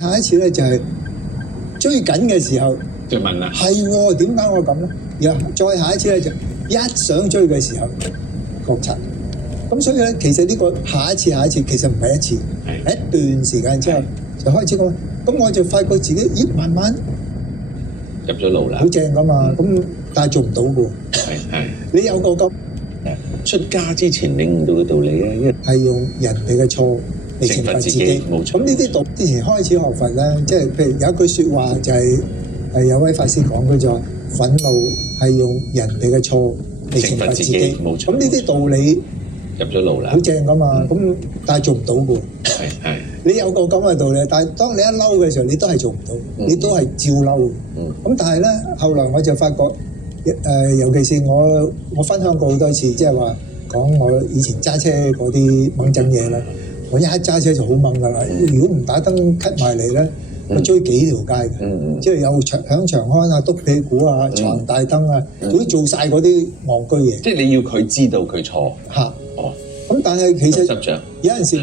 下一次咧就係追緊嘅時候，就問啦，係喎，點解我咁咧？然後再下一次咧就一想追嘅時候覺察。咁所以咧，其實呢個下一次其實唔係一次，係一段時間之後就開始講。咁我就發覺自己，咦，慢慢入咗路啦，好正噶嘛。咁但係做唔到嘅喎。係你有個咁出家之前領悟到嘅道理咧，因為係用人哋嘅錯嚟懲罰自己。冇錯。咁呢啲道之前開始學佛咧，即係譬如有一句説話就係有位法師講，佢就話憤怒係用人哋嘅錯嚟懲罰自己。冇錯。咁呢啲道理入咗路啦，好正噶嘛。咁但係做唔到嘅喎。係你有個咁嘅道理，但係當你一嬲嘅時候，你都係做唔到，你都係照嬲。咁但係咧，後來我就發覺，尤其是我分享過好多次，即係話講我以前揸車嗰啲掹陣嘢啦，我一揸車就好掹噶啦。如果唔打燈咳埋嚟咧，我追幾條街嘅，即係有響長開啊、篤屁股啊、闖大燈啊，總之做晒嗰啲戇居嘢。即係你要佢知道佢錯嚇。咁但係其實有陣時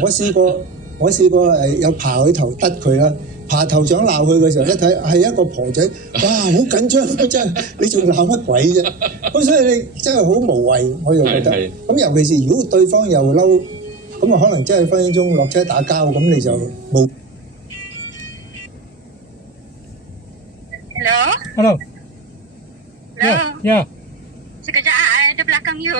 我試過有爬佢頭得佢啦，爬頭想鬧佢嘅時候，一睇係一個婆仔，哇好緊張真係，你仲鬧乜鬼啫？咁所以你真係好無謂，我又覺得。咁尤其是如果對方又嬲，咁啊可能真係分分鐘落車打交，咁你就冇。Halo. Halo. Ya. Sekejap ada belakang you.